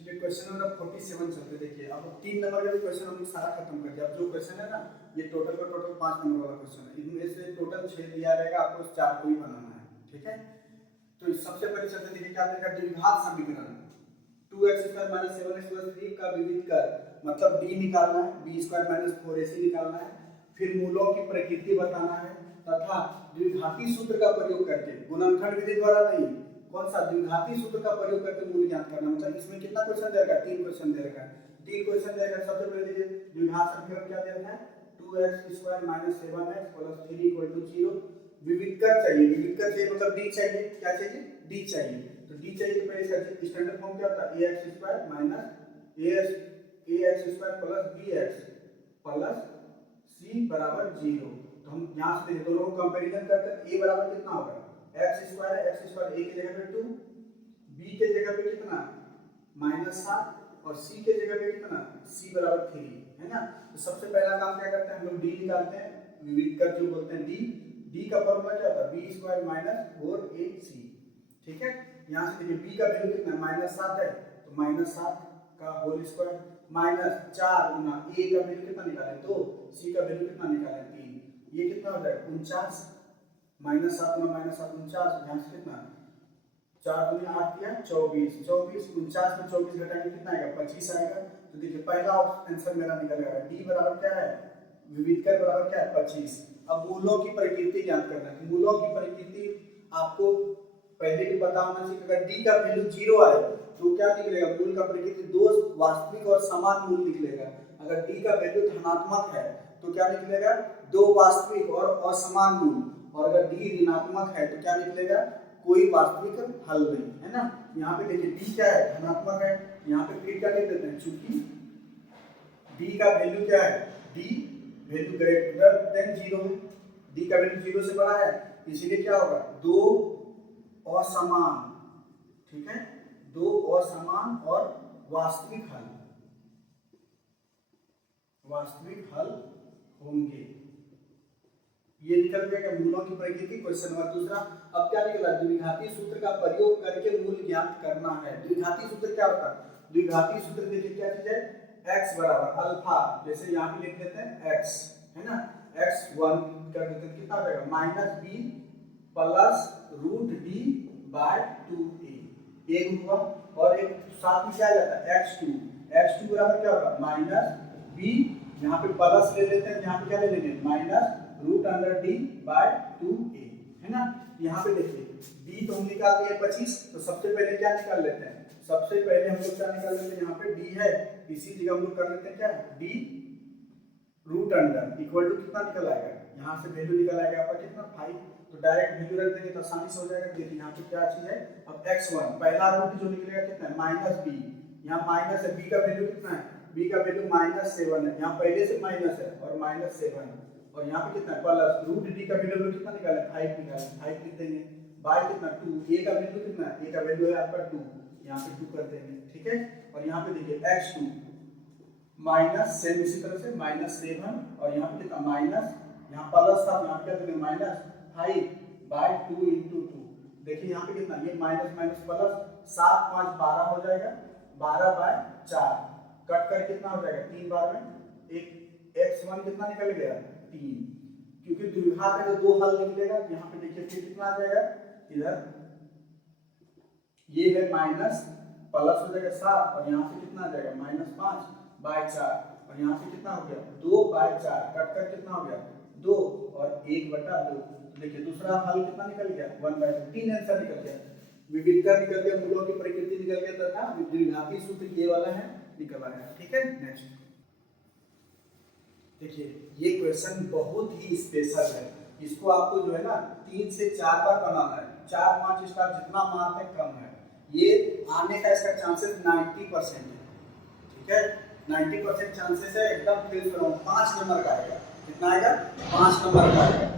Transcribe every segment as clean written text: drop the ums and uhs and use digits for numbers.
चलिए question number 47 चलते देखिए। अब 3 नंबर का भी क्वेश्चन हमने सारा खत्म कर दिया। अब जो क्वेश्चन है ना, ये टोटल का टोटल 5 नंबर वाला क्वेश्चन है। इनमें से टोटल 6 दिया रहेगा, आपको 4 को ही बनाना है, ठीक है। तो सबसे पहले चलते देखिए क्या देगा, द्विघात समीकरण 2x² - 7x + 3 का विविध कर, मतलब d निकालना है, b² - 4ac निकालना है, फिर मूलों की प्रकृति बताना है तथा द्विघाती सूत्र का प्रयोग करके, गुणनखंड विधि द्वारा नहीं, कौन सा, द्विघाती सूत्र का प्रयोग करके मूल ज्ञात करना। मतलब इसमें कितना क्वेश्चन दे रखा है, 3 क्वेश्चन दे रखा है। 3 क्वेश्चन दे रखा है। सबसे पहले देखिए द्विघात समीकरण क्या दे रखा है, 2x² - 7x + 3 = 0। विविध कर चाहिए, विविध कर चाहिए मतलब d चाहिए, क्या चाहिए, d चाहिए। तो d चाहिए तो पहले इसका स्टैंडर्ड फॉर्म क्या होता है, ax² - ax² + bx + c = 0। तो हम यहां से देखो दोनों को कंपैरिजन करते हैं। a बराबर कितना होगा, x² है, x² a की जगह पे 2, b के जगह पे कितना -7 और c के जगह पे कितना, c = 3, है ना। तो सबसे पहला काम क्या करते हैं, हम लोग d निकालते हैं, विविध कर जो बोलते हैं d का फॉर्मूला क्या होता है, b² - 4ac, ठीक है। यहां से देखिए b का वैल्यू कितना है, -7 है, तो -7 का होल स्क्वायर -4 गुना a का वैल्यू कितना निकालें, 2, c का वैल्यू कितना निकालें, 3, ये कितना हो जाएगा 49, -7 गुना -7 49, यहां से कितना 4 दूनी 8 या 24, 24 49 में 24 घटाएंगे कितना आएगा, 25 आएगा। तो देखिए पहला आंसर मेरा निकल गया। d बराबर क्या है, विविध कर बराबर क्या है, 25। अब मूलों की प्रकृति ज्ञात करना है। मूलों की प्रकृति आपको पहले भी पता होना चाहिए। अगर d का वैल्यू 0 आए तो क्या निकलेगा, मूल का प्रकृति दो वास्तविक और समान मूल निकलेगा। अगर d का वैल्यू धनात्मक है तो क्या निकलेगा, दो वास्तविक और असमान मूल, और अगर d ऋणात्मक है तो क्या निकलेगा, कोई वास्तविक हल नहीं, है ना। यहाँ पे देखिए d क्या है, धनात्मक है, यहाँ पे फिर क्या लिख देते हैं, चूंकि d का वैल्यू क्या है, d वैल्यू ग्रेटर देन 0 है, d का वैल्यू 0 से बड़ा है, इसीलिए क्या होगा, दो असमान, ठीक है, दो असमान और वास्तविक हल होंगे। ये निकल गया मूलों की प्रकृति, क्वेश्चन नंबर दूसरा। अब क्या निकला, द्विघाती सूत्र का प्रयोग करके मूल ज्ञात करना है। द्विघाती सूत्र क्या होता है, द्विघाती सूत्र देखिए क्या चीज है, x बराबर अल्फा, जैसे यहाँ पे लिख देते हैं x, है ना, x1 कर देते हैं, कितना हो जाएगा -b + √d/2a, एक हुआ, और एक साथ में क्या आ जाता है x2 बराबर क्या होगा -b, यहाँ पे प्लस ले लेते हैं, यहाँ पे क्या ले लेंगे √d/2a, है ना। यहाँ पे देखिए d तो हम निकाल दिए 25, तो सबसे पहले क्या निकाल लेते हैं, सबसे पहले हम लोग क्या निकाल लेते हैं, यहाँ पे d है, इसी जगह हम लोग कर लेते हैं क्या, d √अंडर इक्वल टू कितना निकल आएगा, यहाँ से वैल्यू निकल आएगा आपका कितना 5, तो डायरेक्ट वैल्यू रख देंगे तो आसानी से हो जाएगा। देखिए यहाँ पे क्या चीज है, अब x1 पहला रूट जो निकलेगा कितना है -b, यहाँ माइनस है, b का वैल्यू कितना है, b का वैल्यू -7 है, यहाँ पहले से माइनस है और -7, और यहाँ पे कितना है प्लस, √d का वैल्यू कितना निकाले 5 निकाले, 5 लिख देंगे, बाय कितना 2, a का वैल्यू कितना है, a का वैल्यू है आपका 2, यहाँ पे 2 कर देंगे, ठीक है। और यहाँ पे देखिए x2 माइनस सेम, इसी तरह से -7, और यहाँ पे कितना माइनस, यहाँ प्लस था, यहाँ क्या देंगे -5/2 × 2, देखिए यहाँ पे कितना, ये माइनस माइनस प्लस, 7 5 12 हो जाएगा, 12/4 कट कर कितना हो जाएगा, 3 बार में एक x1 कितना निकल गया 3, क्योंकि द्विघात है तो दो हल निकलेगा। यहाँ पे देखिए फिर कितना आ जाएगा, इधर ये है माइनस प्लस हो जाएगा 7, और यहाँ से कितना आ जाएगा -5/4, और यहाँ से कितना हो गया 2/4 कट कर कितना हो गया 2 और 1/2। तो देखिए दूसरा हल कितना निकल गया 1/2, 3 आंसर निकल गया, विविधता निकल गया, मूलों की प्रकृति निकल गया तथा द्विघाती सूत्र ये वाला है निकल आया, ठीक है। नेक्स्ट देखिए ये क्वेश्चन बहुत ही स्पेशल है, इसको आपको जो है ना 3 से 4 बार बनाना है, 4-5 स्टार जितना मारते हैं कम है, ये आने का इसका चांसेस 90% है, ठीक है, 90% चांसेस है, एकदम फिल करो 5 नंबर का आएगा, कितना आएगा 5 नंबर का आएगा।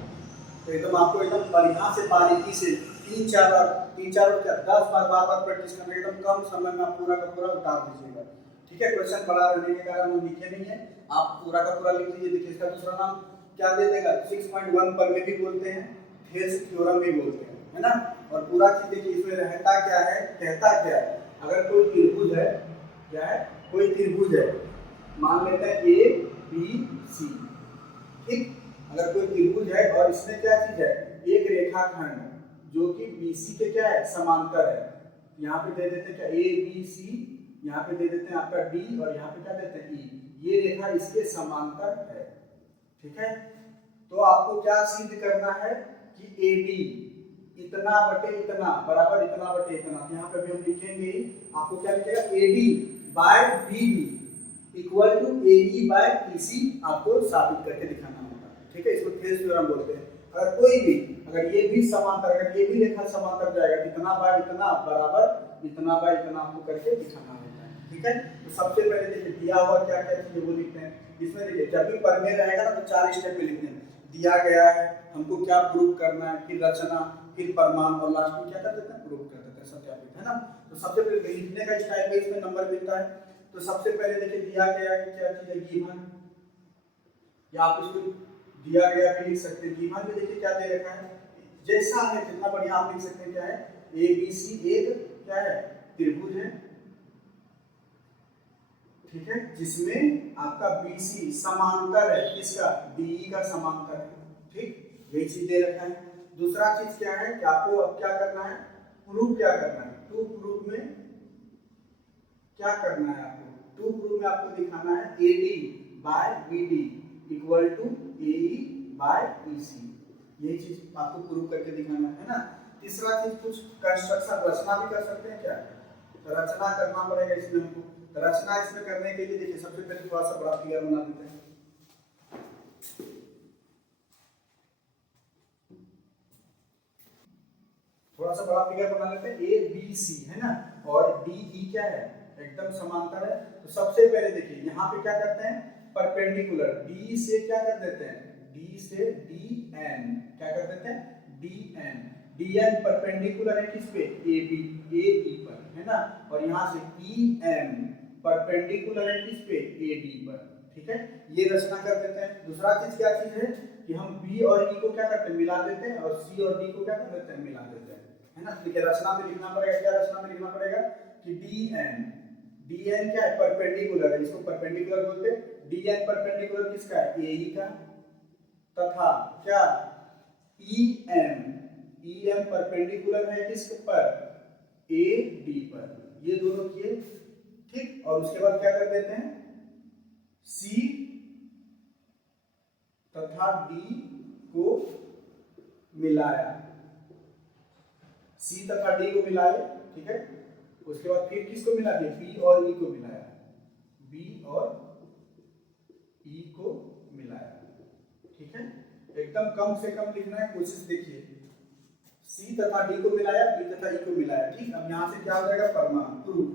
तो एकदम आपको एकदम बढ़िया से बारीकी से 3-4 बार क्या 10 बार बार प्रैक्टिस करना, एकदम कम समय में आप पूरा का पूरा उतार दीजिएगा, ठीक है। क्वेश्चन बड़ा रहने के कारण हम लिखे नहीं है, आप पूरा का पूरा लिख लीजिए। देखिए इसका दूसरा नाम क्या दे देगा, 6.1 पर में भी बोलते हैं, थेल्स थ्योरम भी बोलते हैं, है ना। और पूरा चीज देखिए इसमें रहता क्या है, कहता क्या है, अगर कोई त्रिभुज है क्या है, कोई त्रिभुज है, मान लेते हैं ए बी सी, ठीक। अगर कोई त्रिभुज है और इसमें क्या चीज है, एक रेखाखंड जो कि BC के क्या है, समांतर है। यहाँ पे दे देते हैं क्या, ए बी सी, यहाँ पे दे देते हैं आपका डी और यहाँ पे क्या देते हैं ई, ये रेखा इसके समांतर है, ठीक है। तो आपको क्या सिद्ध करना है कि AD इतना बटे इतना बराबर इतना बटे इतना, तो यहाँ पे भी हम लिखेंगे, आपको क्या लिखेगा, AD by BD equal to AE by EC, आपको साबित करके दिखाना होगा, ठीक है। इसको थेस थ्योरम बोलते हैं। अगर कोई भी, अगर ये भी समांतर, अगर ये भी रेखा समांतर जाएगा, इतना बाय इतना बराबर इतना बाय इतना, आपको करके दिखाना होता है, ठीक है। तो सबसे पहले देखिए दिया हुआ क्या क्या चीजें वो लिखते हैं। इसमें देखिए जब भी प्रमेय रहेगा ना तो 4 स्टेप में लिखते हैं, दिया गया है, हमको क्या प्रूव करना है, फिर रचना, फिर प्रमाण और लास्ट में क्या कर देते हैं, प्रूव कर देते हैं, सत्यापित, है ना। तो सबसे पहले लिखने का स्टाइल है, इसमें नंबर मिलता है। तो सबसे पहले देखिए दिया गया है क्या चीज है, गिवन, या आप इसको दिया गया भी लिख सकते हैं। गिवन में देखिए क्या दे रखा है, जैसा है जितना बढ़िया आप लिख सकते हैं, क्या है, ABC एक क्या है, त्रिभुज है, ठीक है, जिसमें आपका BC समांतर है, किसका, DE का समांतर है, ठीक, यही चीज दे रखा है। दूसरा चीज क्या है कि आपको अब क्या करना है, प्रूफ क्या करना है, टू प्रूफ में क्या करना है आपको, टू प्रूफ में आपको दिखाना है AD by BD equal to AE by EC, यही चीज आपको प्रूफ करके दिखाना है ना। तीसरा चीज कुछ कंस्ट्रक्शन, रचना भी कर सकते हैं क्या, तो रचना करना पड़ेगा इसमें हमको। तो रचना इसमें करने के लिए देखिए सबसे पहले थोड़ा सा बड़ा फिगर बना देते हैं, थोड़ा सा बड़ा फिगर बना लेते हैं, ABC है ना, और DE क्या है, एकदम समांतर है। तो सबसे पहले देखिए यहाँ पे क्या करते हैं, परपेंडिकुलर, D से क्या कर देते हैं, D से DN, क्या कर देते हैं, DN परपेंडिकुलर है किस पे, AE पर, है ना, और यहाँ से EM परपेंडिकुलर है किस पे, AD पर, ठीक है। ये रचना कर देते हैं। दूसरा चीज क्या चीज है कि हम B और E को क्या करते हैं, मिला देते हैं, और C और D को क्या कर देते हैं, मिला देते हैं, है ना। ठीक है, रचना में लिखना पड़ेगा, क्या रचना में लिखना पड़ेगा कि DN क्या है, परपेंडिकुलर है, इसको परपेंडिकुलर बोलते हैं। DN परपेंडिकुलर किसका है, AE का, तथा क्या EM परपेंडिकुलर है किसके पर, AD पर, ये दोनों किए, ठीक। और उसके बाद क्या कर देते हैं, C तथा D को मिलाया, C तथा D को मिलाए, ठीक है। उसके बाद फिर किसको मिला दिया, B और E को मिलाया, B और E को मिलाया, ठीक है। एकदम कम से कम लिखना है, कोशिश देखिए, C तथा D को मिलाया, B तथा E को मिलाया, ठीक। अब यहाँ से क्या हो जाएगा, प्रमाण, प्रूफ,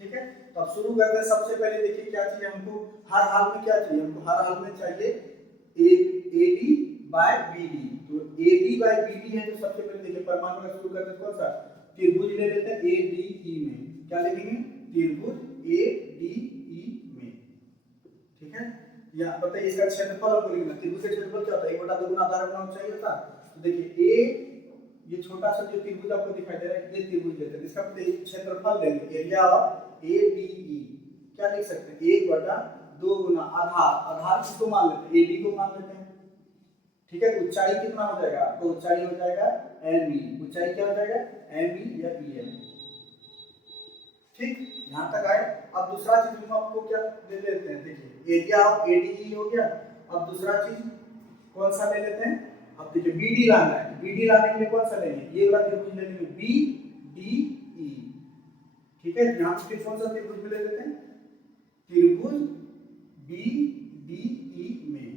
ठीक है। तो अब शुरू करते हैं। सबसे पहले देखिए क्या चाहिए हमको, हर हाल में क्या चाहिए हमको, हर हाल में चाहिए AD बाय BD। तो AD बाय BD है, तो सबसे पहले देखिए प्रमाण में शुरू करते हैं, कौन सा, त्रिभुज ले लेते हैं ADE में, क्या लिखेंगे, त्रिभुज ADE में, ठीक है। या बताइए इसका क्षेत्रफल हमको लिखना, त्रिभुज का क्षेत्रफल क्या होता है, 1/2 आधार गुना ऊंचाई होता है। तो देखिए ये छोटा सा जो त्रिभुज आपको दिखाई दे रहा है, ये त्रिभुज लेते हैं, इसका क्षेत्रफल देंगे, एरिया ऑफ ADE, क्या लिख सकते हैं, 1/2 गुना आधार किसको मान लेते हैं, AD को मान लेते हैं, ठीक है। ऊंचाई कितना हो जाएगा, आपको ऊंचाई हो जाएगा ME, ऊंचाई क्या हो जाएगा, ME या EM, ठीक। यहाँ तक आए। अब दूसरा चीज हम आपको क्या ले लेते हैं, देखिए एरिया ऑफ ADE हो गया। अब दूसरा चीज कौन सा ले लेते हैं, अब देखिए BD लाना है, BD लाने के लिए कौन सा लेंगे, ये वाला त्रिभुज ले लेंगे BDE, ठीक है। यहाँ पे कौन सा त्रिभुज ले लेते हैं, त्रिभुज BDE में,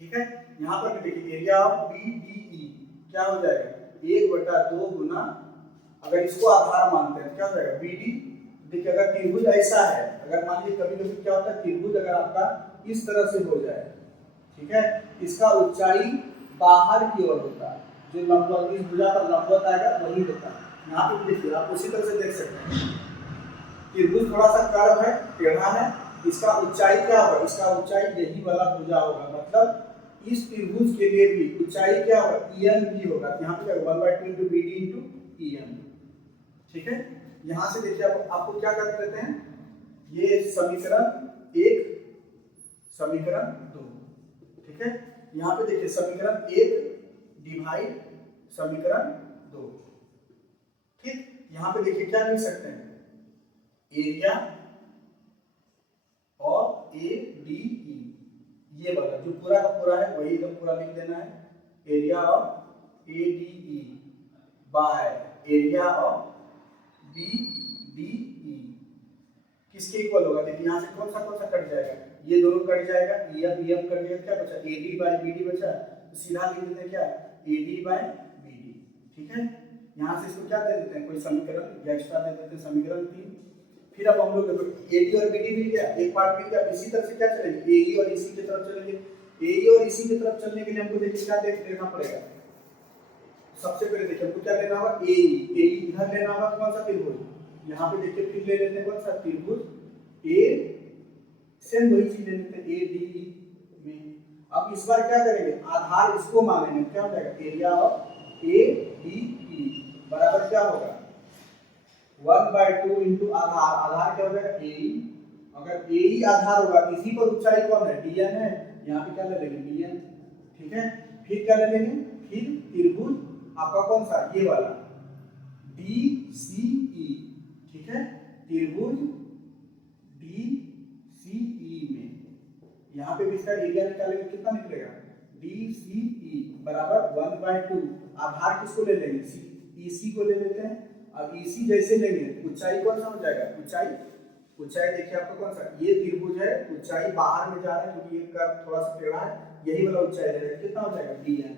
ठीक है। यहाँ पर भी देखिए एरिया ऑफ BDE क्या हो जाएगा, 1/2 गुना, अगर इसको आधार मानते हैं क्या हो जाएगा BD। देखिए अगर त्रिभुज ऐसा है, अगर मान लीजिए कभी कभी क्या होता है, त्रिभुज अगर आपका इस तरह से हो जाए, ठीक है, इसका ऊंचाई बाहर की ओर होता है, जो लंबवत इस भुजा पर लंबवत आएगा वही होता है। यहाँ पे देखिए आप उसी तरह से देख सकते हैं, त्रिभुज थोड़ा सा कर्व है, टेढ़ा है, इसका ऊंचाई क्या होगा, इसका ऊंचाई यही वाला भुजा होगा, मतलब इस त्रिभुज के लिए भी ऊंचाई क्या होगा, EM भी होगा। यहाँ पे 1/2 BD × EM, ठीक है। यहाँ से देखिए आपको क्या कर देते हैं, ये समीकरण 1 समीकरण 2, ठीक है। यहाँ पे देखिए समीकरण 1 डिवाइड समीकरण 2, ठीक। यहाँ पे देखिए क्या लिख सकते हैं, एरिया ऑफ ए डी ई, ये वाला जो पूरा का पूरा है वही एकदम पूरा लिख देना है, area of A D E by area of B D E, किसके इक्वल होगा, देखिए यहाँ से कौन सा कट जाएगा, ये दोनों कट जाएगा, em कट जाएगा, क्या बचा, ad बाय bd बचा, तो सीधा लिख देते हैं क्या, ad बाय bd, ठीक है। यहाँ से इसको क्या दे देते हैं, कोई समीकरण या एक्स्ट्रा दे देते हैं, समीकरण 3। फिर अब हम लोग देखो ad और bd मिल गया, एक पार्ट मिल गया, इसी तरह से क्या चलेंगे, ae और ec की तरफ चलेंगे। ae और ec की तरफ चलने के लिए हमको देखिए क्या देखना पड़ेगा, सबसे पहले देखिए हमको क्या लेना होगा, ae इधर लेना होगा, कौन सा त्रिभुज, यहाँ पे देखिए फिर ले लेते हैं कौन सा त्रिभुज ए, सेम वही चीज ले लेते हैं ए डी ई में। अब इस बार क्या करेंगे, आधार इसको मानेंगे, क्या हो जाएगा, एरिया ऑफ ए डी ई बराबर क्या होगा 1/2 इंटू आधार, आधार क्या हो जाएगा ए ई, अगर ए ई आधार होगा इसी पर ऊंचाई कौन है, डी एन है, यहाँ पे क्या ले लेंगे डी एन, ठीक है। फिर क्या ले लेंगे, फिर त्रिभुज आपका कौन सा, ये वाला डी सी ई, ठीक है, त्रिभुज डी सी ई में यहाँ पे भी इसका एरिया निकालेंगे, कितना निकलेगा, डी सी ई बराबर 1/2, आधार किसको ले लेंगे, ई सी को ले लेते हैं। अब ई सी जैसे लेंगे ऊंचाई कौन सा हो जाएगा, ऊंचाई देखिए आपको कौन सा, ये त्रिभुज है, ऊंचाई बाहर में जा रहा है क्योंकि ये कर्व थोड़ा सा टेढ़ा है, यही वाला ऊंचाई रहेगा, कितना हो जाएगा डी एन,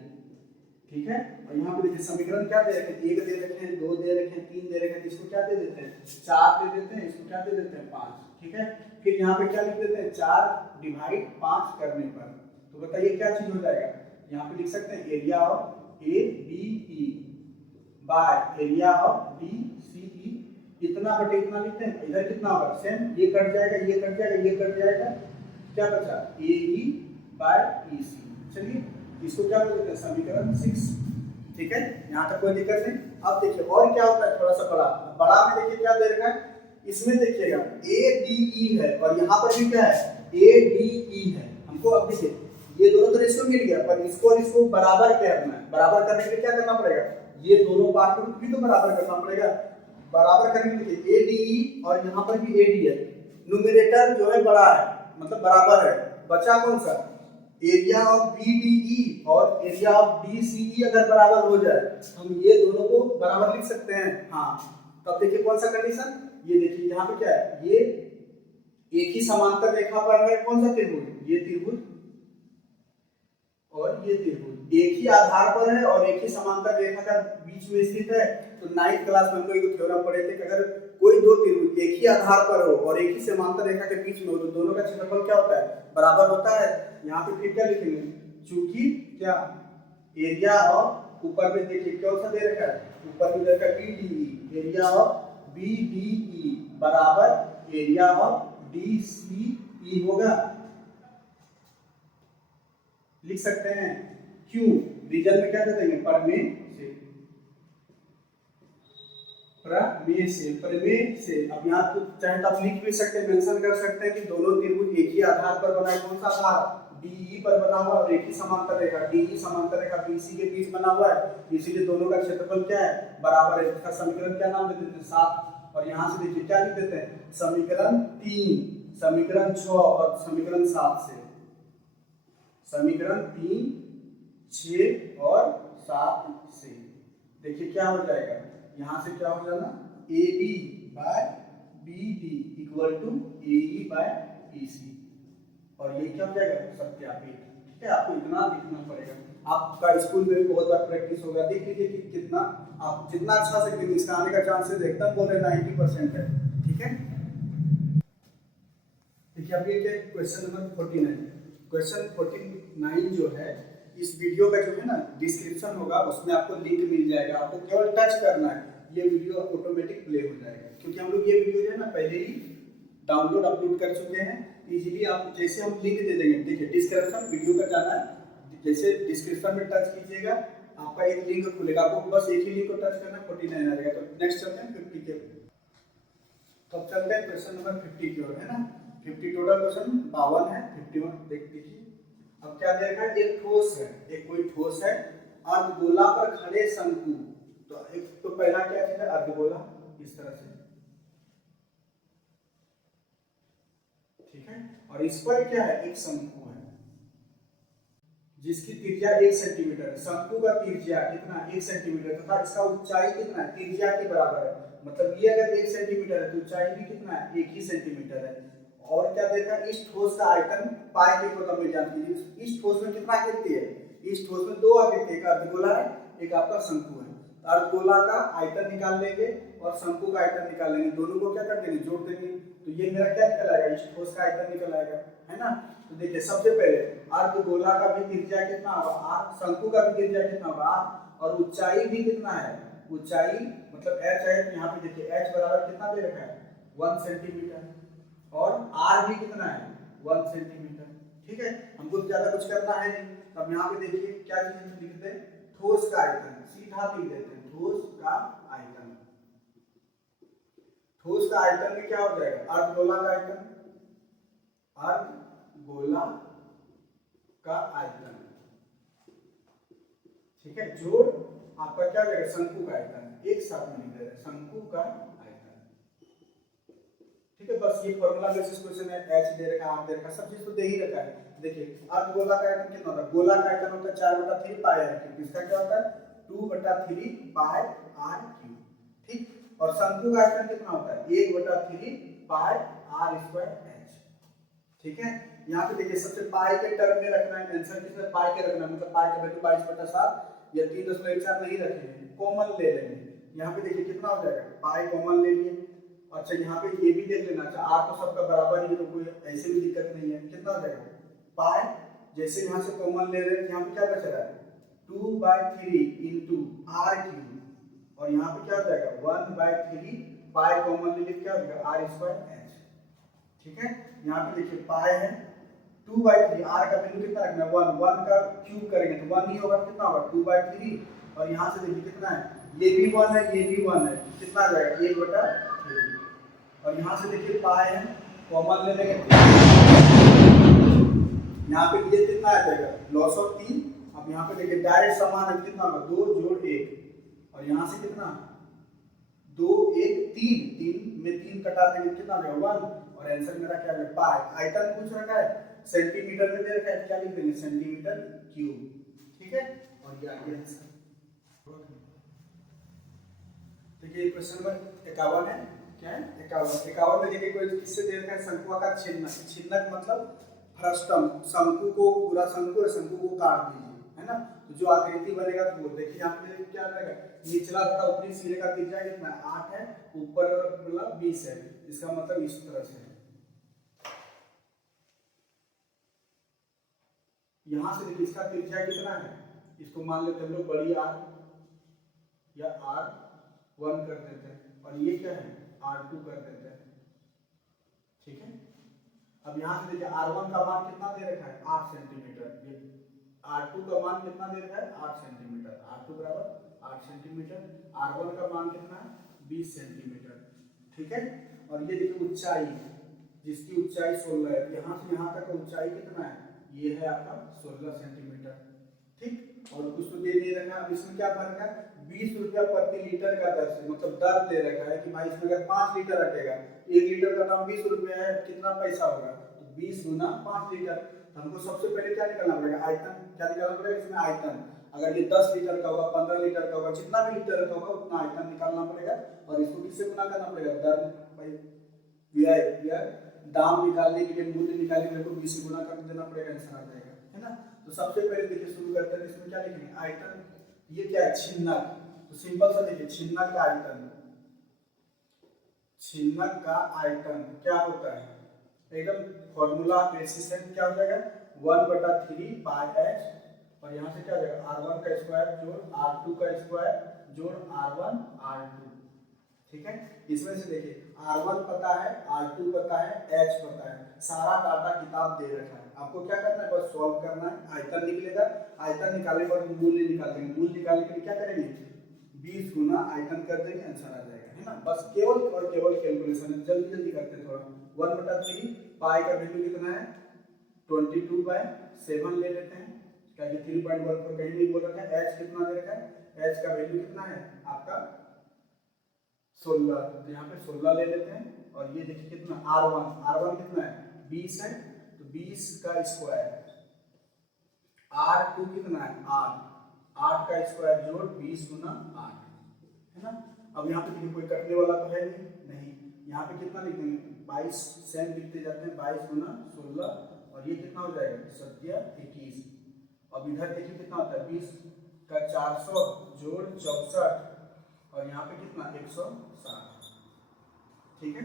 ठीक है। और यहाँ पे देखिए समीकरण क्या दे रखे हैं, 1 दे रखे हैं, 2 दे रखे हैं, 3 दे रखे हैं, इसको क्या दे देते हैं 4 दे देते हैं, इसको क्या दे देते हैं 5, ठीक है। फिर यहाँ पे क्या लिख देते हैं 4 डिवाइड 5 करने पर, तो बताइए क्या चीज हो जाएगा, यहाँ पे लिख सकते हैं area of A B E by area of D C E, इतना बटे इतना लिखते हैं, इधर कितना होगा सेम, ये कट जाएगा, ये कट जाएगा, ये कट जाएगा, क्या बचा ए ई बाय ई सी। चलिए इसको क्या बोलते हैं समीकरण 6, ठीक है, यहाँ तक कोई दिक्कत नहीं। अब देखिए और क्या होता है, थोड़ा सा बड़ा में देखिए क्या दे रखा है, इसमें देखिएगा ए डी ई है और यहाँ पर भी क्या है ए डी ई है, हमको अब देखिए ये दोनों तो रेशियो मिल गया, पर इसको और इसको बराबर करना है, बराबर करने के लिए क्या करना पड़ेगा, ये दोनों पार्ट को भी तो बराबर करना पड़ेगा, बराबर करने के लिए ए डी ई और यहाँ पर भी ए डी है, न्यूमरेटर जो है बड़ा है मतलब बराबर है, बचा कौन सा area of B D E और area of D C E अगर बराबर हो जाए हम ये दोनों को बराबर लिख सकते हैं, हाँ। तब देखिए कौन सा कंडीशन, ये देखिए यहाँ पे क्या है, ये एक ही समांतर रेखा पर है, कौन सा त्रिभुज, ये त्रिभुज और ये त्रिभुज एक ही आधार पर है और एक ही समांतर रेखा का बीच में स्थित है। तो 9th क्लास में हम लोग एक थ्योरम पढ़े थे कि अगर कोई दो त्रिभुज एक ही आधार पर हो और एक ही समांतर रेखा के बीच में हो तो दोनों का क्षेत्रफल क्या होता है, बराबर होता है। यहाँ पे फिर क्या लिखेंगे, चूंकि क्या एरिया ऑफ, ऊपर में देखिए क्या सा दे रखा है, ऊपर में दे रखा है BDE, एरिया ऑफ BDE बराबर एरिया ऑफ DCE होगा, लिख सकते हैं। क्यों, रीजन में क्या दे देंगे, प्रमेय से। अब यहाँ तो चाहे तो आप लिख भी सकते हैं, मेंशन कर सकते हैं कि दोनों त्रिभुज एक ही आधार पर बना है, कौन सा आधार, DE पर बना हुआ और एक ही समांतर रेखा DE समांतर रेखा BC के बीच बना हुआ है, इसीलिए दोनों का क्षेत्रफल क्या है, बराबर है। इसका समीकरण क्या नाम दे देते हैं, 7। और यहाँ से देखिए क्या लिख देते हैं, समीकरण 3, समीकरण 6 और समीकरण 7 से, समीकरण 3, 6 और 7 से देखिए क्या हो जाएगा, यहाँ से क्या हो जाना, AB by BD equal to AE by EC, और ये क्या हो जाएगा, सत्यापित। ठीक है, आपको इतना लिखना पड़ेगा, आपका स्कूल में भी बहुत बार प्रैक्टिस होगा, देख लीजिए कि कितना आप जितना अच्छा से इसका आने का चांसेस एकदम बोल रहे 90% है। ठीक है, देखिए अब ये क्वेश्चन नंबर 49, क्वेश्चन 49 जो है इस वीडियो का जो है ना डिस्क्रिप्शन होगा, उसमें आपको लिंक मिल जाएगा, आपको केवल टच करना है, ये वीडियो ऑटोमेटिक प्ले हो जाएगा, क्योंकि हम लोग ये वीडियो जो है ना पहले ही डाउनलोड अपलोड कर चुके हैं। इजीली आप जैसे हम लिंक दे देंगे, देखिए डिस्क्रिप्शन वीडियो का जाना है, जैसे डिस्क्रिप्शन में टच कीजिएगा आपका एक लिंक खुलेगा, आपको बस एक ही लिंक को टच करना है, 49 आ जाएगा। तो नेक्स्ट चलते हैं 50 के। तो अब चलते हैं क्वेश्चन नंबर 50 की ओर, है ना। 50 टोटल क्वेश्चन 52 है, 51 देख लीजिए। अब क्या दे रखा है, एक ठोस है, एक कोई ठोस है, अर्धगोला पर खड़े शंकु। तो एक तो पहला क्या चीज है, अर्धगोला, इस तरह से, ठीक है। और इस पर क्या है, एक शंकु है जिसकी त्रिज्या 1 सेंटीमीटर है। शंकु का त्रिज्या कितना, 1 सेंटीमीटर, तथा इसका ऊंचाई कितना है, त्रिज्या के बराबर है। मतलब ये अगर 1 सेंटीमीटर है तो ऊंचाई भी कितना है, 1 ही सेंटीमीटर है। और क्या देखा, इस ठोस का आयतन पाई के फॉर्म में जान कीजिए। इस ठोस में कितना आकृति है, इस ठोस में दो आकृति, एक अर्धगोला है, एक आपका शंकु है। अर्धगोला का आयतन निकाल लेंगे और शंकु का आयतन निकाल लेंगे, दोनों को क्या कर देंगे, जोड़ देंगे। तो ये मेरा क्या निकल आएगा, इस ठोस का आयतन निकल आएगा, है ना। तो देखिए सबसे पहले अर्धगोला का भी त्रिज्या कितना होगा r, शंकु का भी त्रिज्या कितना होगा r, और ऊंचाई भी कितना है, ऊंचाई मतलब h है। तो यहाँ पे देखिए h बराबर कितना दे रखा है, 1 सेंटीमीटर, और r भी कितना है, 1 सेंटीमीटर, ठीक है। हमको ज्यादा कुछ करना है नहीं। अब यहाँ पे देखिए क्या चीज लिखते हैं, ठोस का आयतन, सीधा लिख देते हैं, ठोस का आयतन। ठोस का आयतन में क्या हो जाएगा, अर्धगोला का आयतन, अर्धगोला का आयतन, ठीक है, जोड़ आपका क्या हो जाएगा, शंकु का आयतन, एक साथ में लिख दे रहे हैं, शंकु का आयतन, ठीक है। बस ये फॉर्मूला बेसिस क्वेश्चन है, h दे रखा है, r दे रखा है, सब चीज तो दे ही रखा है। देखिए अर्धगोला का आयतन कितना होता है, गोला का आयतन होता है 4/3 पाई r क्यूब, इसका क्या होता है 2/3 पाई r क्यूब, ठीक। और शंकु का आयतन कितना होता है 1/3 पाई r स्क्वायर h, ठीक है। यहाँ पे देखिए सबसे पाई के टर्म में रखना है, आंसर किसमें पाई के रखना है, मतलब पाई का वैल्यू 22/7 या 3.14 नहीं रखेंगे, कॉमन ले लेंगे। यहाँ पे देखिए कितना हो जाएगा, पाई कॉमन ले लिए। अच्छा यहाँ पे ये भी देख लेना, अच्छा r तो सबका बराबर ही है, तो कोई ऐसे भी दिक्कत नहीं है, कितना हो जाएगा पाई, जैसे यहाँ से कॉमन ले रहे हैं यहाँ पे क्या बच रहा है 2/3 इंटू r क्यूब, और यहाँ पे क्या हो जाएगा 1/3 पाई कॉमन ले लिए, क्या हो जाएगा r स्क्वायर h, ठीक है। यहाँ पे देखिए पाई है 2/3, r का वैल्यू कितना रखना है 1, 1 का क्यूब करेंगे तो 1 ही होगा, कितना होगा 2/3, और यहाँ से देखिए कितना है, ये भी 1 है, ये भी 1 है, कितना आ जाएगा 1/3, और यहाँ से देखिए पाई है, कॉमन ले लेंगे, यहाँ पे ये कितना आ जाएगा लॉस ऑफ 3। अब यहाँ पे देखिए डायरेक्ट समान है, कितना होगा 2 जोड़ 1, और यहाँ से कितना 2 1 3, 3 में 3 कटा देंगे, कितना आ जाएगा 1, और आंसर मेरा क्या है पाई। आयतन पूछ रखा है, सेंटीमीटर में दे रखा है, क्या लिख देंगे सेंटीमीटर क्यूब, ठीक है। और ये आ गया आंसर। देखिए क्वेश्चन नंबर 51 है, क्या है 51 में देखिए कोई किससे दे रखा है, शंकुआकार छिन्नक, छिन्नक मतलब फ्रस्टम, शंकु को पूरा शंकु है, शंकु को काट दीजिए, है ना। तो जो आकृति बनेगा तो वो देखिए यहाँ पे क्या रहेगा, निचला तथा ऊपरी सिरे का त्रिज्या कितना है 8 है, ऊपर वाला 20 है, इसका मतलब इस तरह से है। यहाँ से देखिए इसका त्रिज्या कितना है, इसको मान लेते हैं हम लोग बड़ी r या r1 कर देते हैं, और ये क्या है r2 कर देते हैं, ठीक है। अब यहाँ से देखिए r1 का मान कितना दे रखा है 8 सेंटीमीटर, ये r2 का मान कितना दे रखा है 8 सेंटीमीटर, r2 बराबर 8 सेंटीमीटर, r1 का मान कितना है 20 सेंटीमीटर, ठीक है। और ये देखिए ऊंचाई, जिसकी ऊंचाई 16 है, यहाँ से यहाँ तक ऊंचाई कितना है, ये है आपका 16 सेंटीमीटर, ठीक। और कुछ तो दे नहीं रखा। अब इसमें क्या फर्क है 20 रुपया प्रति लीटर का दर से, मतलब दर दे रखा है कि भाई इसमें अगर 5 लीटर रखेगा, 1 लीटर का दाम 20 रुपया है, कितना पैसा होगा, तो 20 गुना 5 लीटर। तो हमको सबसे पहले क्या निकालना पड़ेगा आयतन, क्या निकालना पड़ेगा इसमें आयतन, अगर ये 10 लीटर का होगा 15 लीटर का होगा, जितना भी लीटर का होगा उतना आयतन निकालना पड़ेगा, और इसको किससे गुना करना पड़ेगा दर भाई व्यय, दाम निकालने के लिए मूल्य निकालने के लिए 20 से गुना कर देना पड़ेगा, आंसर आ जाएगा, है ना। तो सबसे पहले देखिए शुरू करते हैं, इसमें क्या लिखेंगे आयतन, ये क्या है छिन्नक, तो सिंपल सा देखिए छिन्नक का आयतन, छिन्नक का आयतन क्या होता है एकदम फॉर्मूला बेसिस है, क्या हो जाएगा 1/3 पाई h, और यहाँ से क्या हो जाएगा r1 का स्क्वायर जोड़ r2 का स्क्वायर जोड़ r1 r2, ठीक है। इसमें से देखिए r1 पता है, r2 पता है, h पता है, सारा डाटा किताब दे रखा है, आपको क्या करना है बस सॉल्व करना है, आयतन निकलेगा, आयतन निकालने पर मूल्य निकाल देंगे, मूल्य निकालने के लिए क्या करेंगे 20 गुना आयतन कर देंगे, आंसर आ जाएगा। है ना, बस केवल और केवल कैलकुलेशन है, जल्दी जल्दी करते हैं थोड़ा। 1/3 पाई का वैल्यू कितना है 22/7 ले लेते हैं, क्या कि 3.14 कहीं नहीं बोल रखा है। एच कितना दे रखा है, एच का वैल्यू कितना है आपका 16, तो यहाँ पे 16 ले लेते हैं। और ये देखिए कितना R1 कितना है 20 है, तो 20 का स्क्वायर। R2 कितना है 8 का स्क्वायर जोड़ 20 गुना 8, है ना। अब यहाँ पे देखिए कोई कटने वाला तो है नहीं, यहाँ पे कितना लिख देंगे 22, सेम लिखते जाते हैं 22 गुना 16, और ये कितना हो जाएगा 7 21। अब इधर देखिए कितना होता है 20 का 400 जोड़ 64, और यहाँ पे कितना 160, ठीक है।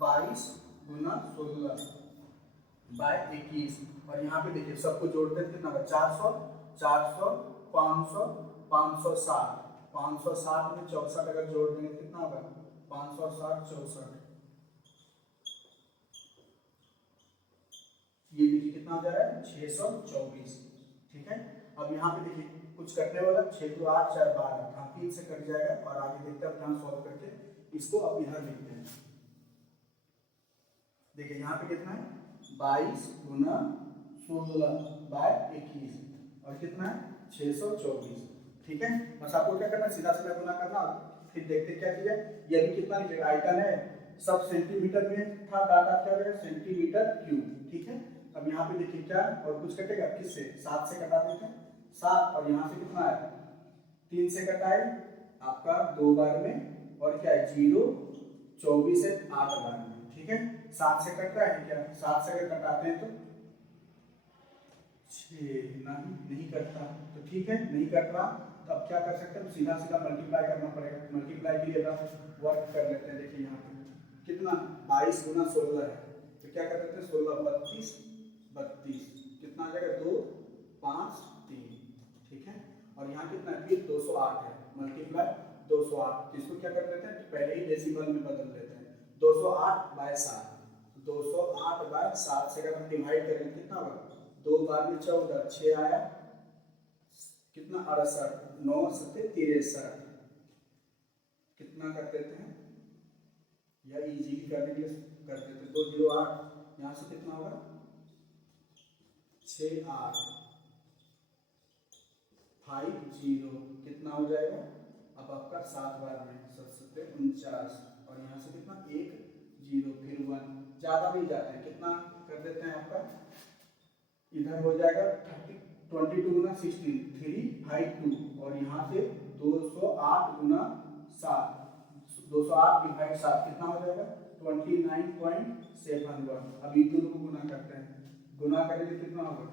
22 गुना 16 बाय 21, और यहाँ पे देखिए सबको जोड़ते हैं कितना होगा 400 400 500 560, 560 में 64 अगर जोड़ देंगे कितना होगा 560 64, ये देखिए कितना हो जा रहा है 624, ठीक है। अब यहाँ पे देखिए कुछ कटने वाला 6 2 8 4 12, हाँ 3 से कट जाएगा, और आगे देखते हैं अपना सॉल्व करके इसको अब इधर लिखते हैं। देखिए यहाँ पे कितना है 22 गुना 16 बाय 21, और कितना है 624, ठीक है। बस आपको क्या करना है सीधा सीधा गुना करना, फिर देखते क्या चीज है। ये भी कितना लिखेगा आयतन है, सब सेंटीमीटर में था, डाटा क्या रहेगा सेंटीमीटर क्यूब, ठीक है। अब यहाँ पे देखिए क्या और कुछ कटेगा किससे 7 से कटा देते हैं 7, और यहाँ से कितना है 3 से कटाए आपका 2 बार में, और क्या है 0 24 है 8 बार में, ठीक है। 7 से कट रहा है क्या, 7 से अगर कटाते हैं तो 6 नहीं कटता, तो ठीक है नहीं कट रहा, तो अब क्या कर सकते हैं सीधा सीधा मल्टीप्लाई करना पड़ेगा। मल्टीप्लाई के लिए अब वर्क कर लेते हैं। देखिए यहाँ पे कितना 22 गुना 16 है, तो क्या कर देते हैं 16 32 32, कितना आ जाएगा 2 5 3, ठीक है। और यहाँ कितना है फिर 208 है, मल्टीप्लाई 208, इसको क्या कर देते हैं पहले ही डेसिमल में बदल देते हैं 208/7, 208/7 से अगर हम डिवाइड करेंगे कितना होगा 2 बार में 14, 6 आया कितना 68, 9 7 63, कितना कर देते हैं या इजीली करने के लिए कर देते हैं 208, यहाँ से कितना होगा 6 8 50, कितना हो जाएगा अब आपका 7 बार में 7 7 49, और यहाँ से कितना 1 0 फिर 1, ज़्यादा नहीं जाते हैं, कितना कर देते हैं आपका इधर हो जाएगा 22 गुना 16 352, और यहाँ से 208 गुना 7 208 डिवाइड 7 कितना हो जाएगा 29.71। अब इन दोनों को गुना करते हैं, गुना करेंगे कितना होगा,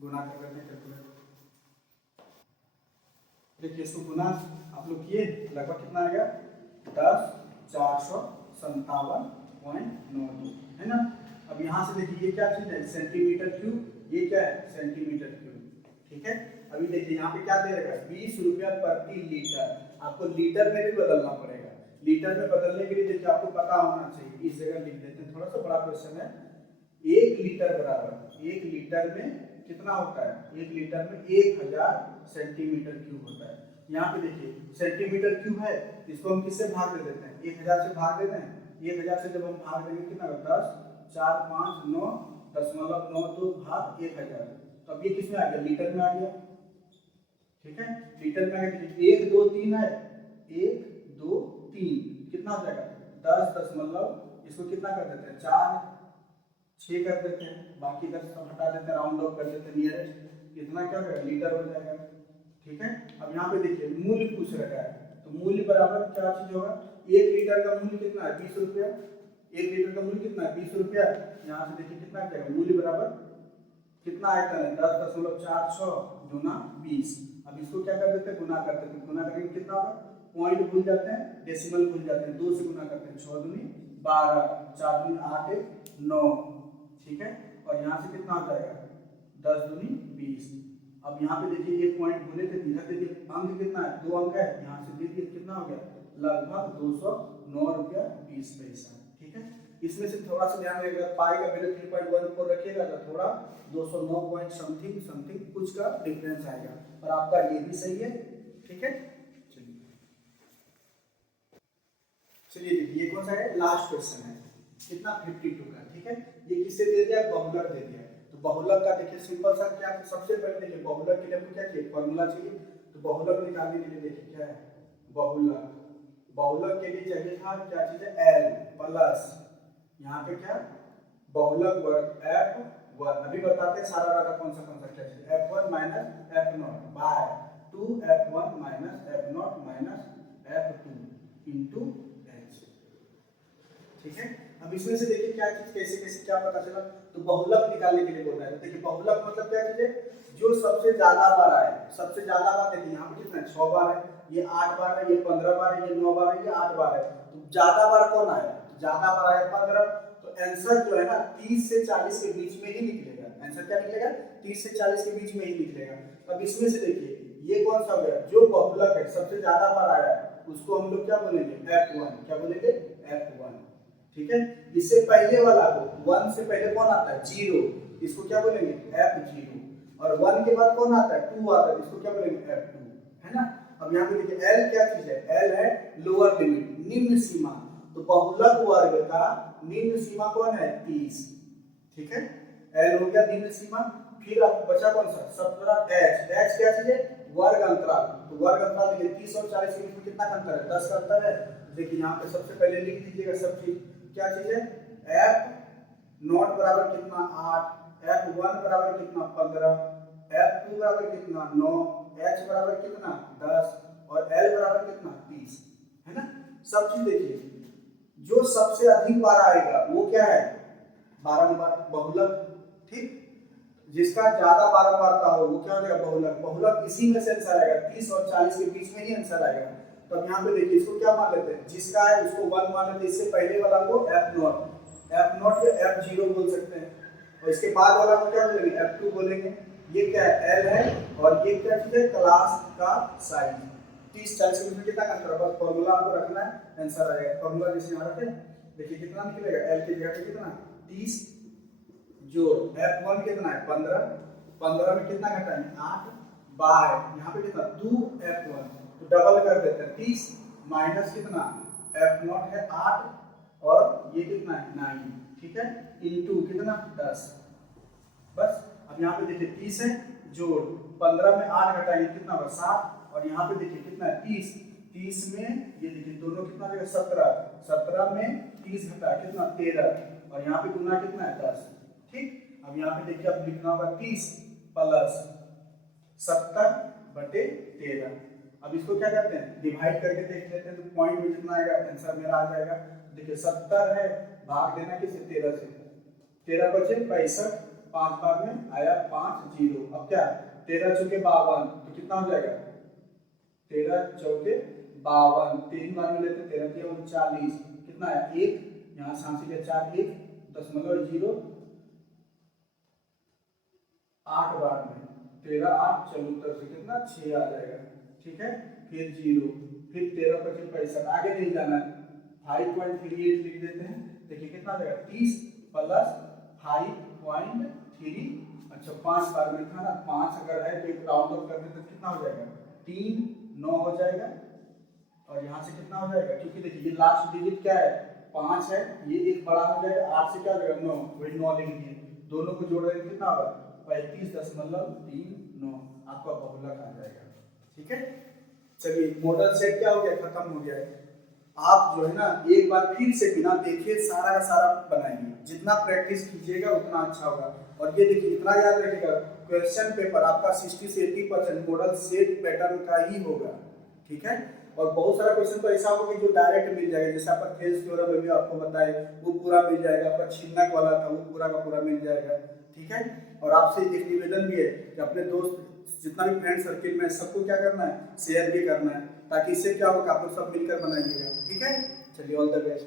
गुना कर लेते हैं कैलकुलेटर। देखिए इसको गुना आप लोग किए लगभग कितना आएगा 10,457.92, है ना। अब यहाँ से देखिए ये क्या चीज है सेंटीमीटर क्यूब, ये क्या है सेंटीमीटर क्यूब, ठीक है। अभी देखिए यहाँ पे क्या दे रखा है 20 रुपया प्रति लीटर, आपको लीटर में भी बदलना पड़ेगा। लीटर में बदलने के लिए देखिए आपको पता होना चाहिए, इस जगह लिख देते हैं, थोड़ा सा बड़ा क्वेश्चन है। 1 लीटर बराबर 1 लीटर में कितना होता है 1 लीटर में 1000 सेंटीमीटर क्यूब होता है। यहाँ पे देखिए सेंटीमीटर क्यूब है, इसको हम किससे भाग दे देते हैं 1000 से भाग देते हैं, 1000 से जब हम भाग देंगे कितना होगा 10 4 5 9.92 भाग 1000, तो अब ये किस में आ गया लीटर में आ गया, ठीक है। लीटर में आ गया, 1 2 3 है 1 2 3 कितना हो जाएगा 10 दशमलव, इसको कितना कर देते हैं 4 6 कर देते हैं, बाकी 10 सब हटा देते हैं, राउंड ऑफ कर देते हैं नियरेस्ट, इतना क्या होगा लीटर हो जाएगा, ठीक है। अब यहाँ पे देखिए मूल्य पूछ रखा है, तो मूल्य बराबर क्या चीज होगा 1 लीटर का मूल्य कितना है 20 रुपया, 1 लीटर का मूल्य कितना है 20 रुपया, यहाँ से देखिए कितना आ जाएगा मूल्य बराबर कितना आयतन है 10.46 गुना 20। अब इसको क्या कर देते हैं गुना करते हैं, गुना करेंगे कितना होगा पॉइंट भूल जाते हैं डेसिमल भूल जाते हैं, 2 से गुना करते हैं 6 दूनी 12 4 दूनी 8 1 9, ठीक है। और यहाँ से कितना हो जाएगा 10 दूनी 20। अब यहाँ पे देखिए ये पॉइंट भूले थे, इधर देखिए अंक कितना है 2 अंक है, यहाँ से देखिए कितना हो गया लगभग 209 रुपया 20 पैसा, ठीक है। इसमें से थोड़ा सा ध्यान रखिएगा पाई का वैल्यू 3.14 रखिएगा तो थोड़ा 209 पॉइंट समथिंग कुछ का डिफरेंस आएगा, और आपका ये भी सही है, ठीक है। चलिए देखिए ये कौन सा है, लास्ट क्वेश्चन है, कितना 52 का, ठीक है। ये किससे दे दिया, बहुलक दे दिया। तो बहुलक का देखिए सिंपल सा क्या, सबसे पहले देखिए बहुलक के लिए आपको क्या चाहिए, फॉर्मूला चाहिए। तो बहुलक निकालने के लिए देखिए क्या है, बहुलक, बहुलक के लिए चाहिए था क्या चीज है, एल प्लस यहाँ पे क्या, बहुलक वर्ग F1, अभी बताते हैं सारा वाला कौन सा क्या चीज, F1 minus F0 by 2F1 minus F0 minus F2 into H, ठीक है। अब इसमें से देखिए क्या चीज कैसे कैसे क्या पता चला, तो बहुलक निकालने के लिए बोल रहा है। तो देखिए बहुलक मतलब क्या चीज है, जो सबसे ज्यादा बार आए, सबसे ज्यादा बार देखिए यहाँ पे कितना है, 6 बार है, ये 8 बार है, ये 15 बार है, ये 9 बार है, ये 8 बार है। तो ज्यादा बार कौन आया, ज्यादा बार आया 15। तो आंसर जो है ना 30 से 40 के बीच में ही निकलेगा। आंसर क्या निकलेगा, 30 से 40 के बीच में ही निकलेगा। अब इसमें से देखिए ये कौन सा हो गया, जो बहुलक है सबसे ज्यादा बार आया है उसको हम लोग क्या बोलेंगे, F1, क्या बोलेंगे, F1, ठीक है। इससे पहले वाला को 1 से पहले कौन आता है, 0, इसको क्या बोलेंगे, F0, और 1 के बाद कौन आता है, 2 आता है, इसको क्या बोलेंगे, F2, है ना। अब यहाँ पे देखिए L क्या चीज है, L है लोअर लिमिट, निम्न सीमा। तो बहुलक वर्ग का निम्न सीमा कौन है, 30, ठीक है। L हो गया निम्न सीमा, फिर अब बचा कौन सा, 17 H, H क्या चीज है, वर्ग अंतराल। तो वर्ग अंतराल देखिए 30 और 40 के बीच में कितना अंतर है, 10 का अंतर है। देखिए यहाँ पे सबसे पहले लिख दीजिएगा सब चीज, क्या चीज है, F0 बराबर कितना 8, F1 बराबर कितना 15, F2 बराबर कितना 9, H बराबर कितना 10 और L बराबर कितना 30, है ना। सब चीज देखिए, जो सबसे अधिक बार आएगा वो क्या है, बारंबार बहुलक, ठीक। जिसका ज्यादा बारंबारता हो वो क्या हो जाएगा, बहुलक। बहुलक इसी में से आंसर आएगा, 30 और 40 के बीच में ही आंसर आएगा। तो अब यहाँ पे देखिए इसको क्या मान लेते हैं, जिसका है उसको 1 मान लेते हैं, इससे पहले वाला को F0, F0 या F0 बोल सकते हैं, और इसके बाद वाला को क्या बोलेंगे, F2 बोलेंगे। ये क्या है, L है, और ये क्या चीज है, क्लास का साइज। 30 40 के बीच में कितना अंतर है, बस फॉर्मूला आपको रखना है, आंसर आ जाएगा। फॉर्मूला जैसे यहाँ रखें, देखिए कितना निकलेगा, L की जगह पे कितना 30 जोड़ F1 कितना है 15, 15 में कितना घटाएंगे 8 बाय यहाँ पे कितना 2F1, तो डबल कर देते हैं 30 माइनस कितना F0 है 8 और ये कितना है 9, ठीक है, इनटू कितना 10। बस अब यहाँ पे देखिए 30 है जोड़ 15 में 8 घटाएंगे कितना होगा 7, और यहाँ पे देखिए कितना है 30, 30 में ये देखिए दोनों कितना हो जाएगा 17, 17 में 30 घटा कितना 13, और यहाँ पे गुना कितना है 10, ठीक। अब यहाँ पे देखिए अब लिखना होगा 30 प्लस 70/13। अब इसको क्या करते हैं, डिवाइड करके देख लेते हैं, तो पॉइंट में कितना आएगा, आंसर मेरा आ जाएगा। देखिए 70 है, भाग देना किसे 13 से, 13 बचे 65, 5 बार में आया 5 0। अब क्या 13 चौके 52, तो कितना हो जाएगा 13 चौके 52, 3 बार में लेते 13 के 39, कितना है 1, यहाँ सांसी के 4 1 0 8 बार में 13 8 चलो उत्तर से कितना 6 आ जाएगा, ठीक है। फिर 0, फिर 13 पचे 65, आगे नहीं जाना है, 5.38 लिख देते हैं। देखिए कितना आ जाएगा 30 प्लस 5.3, अच्छा 5 बार में था ना, 5 अगर है तो राउंड ऑफ कर देते तो कितना हो जाएगा 3 9 हो जाएगा, और यहाँ से कितना हो जाएगा, क्योंकि देखिए ये लास्ट डिजिट क्या है 5 है, ये एक बड़ा हो जाएगा, 8 से क्या हो जाएगा 9, वही 9 लिख दिए, दोनों को जोड़ देंगे कितना होगा 35.39, आपका बहुलक आ जाएगा, ठीक है। चलिए मॉडल सेट क्या हो गया, खत्म हो गया है। आप जो है ना एक बार फिर से बिना देखे सारा का सारा बनाएंगे, जितना प्रैक्टिस कीजिएगा उतना अच्छा होगा। और ये देखिए इतना याद रखिएगा, क्वेश्चन पेपर आपका 60 से 80% मॉडल सेट पैटर्न का ही होगा, ठीक है। और बहुत सारा क्वेश्चन तो ऐसा होगा कि जो डायरेक्ट मिल जाएगा, जैसे आपका थेल्स थ्योरम में भी आपको बताए वो पूरा मिल जाएगा, आपका छिन्नक वाला था वो पूरा का पूरा मिल जाएगा, ठीक है। और आपसे एक निवेदन भी है कि अपने दोस्त जितना भी फ्रेंड सर्किल में सबको क्या करना है, शेयर भी करना है, ताकि इससे क्या होगा आप लोग सब मिलकर बनाइएगा, ठीक है। चलिए ऑल द बेस्ट।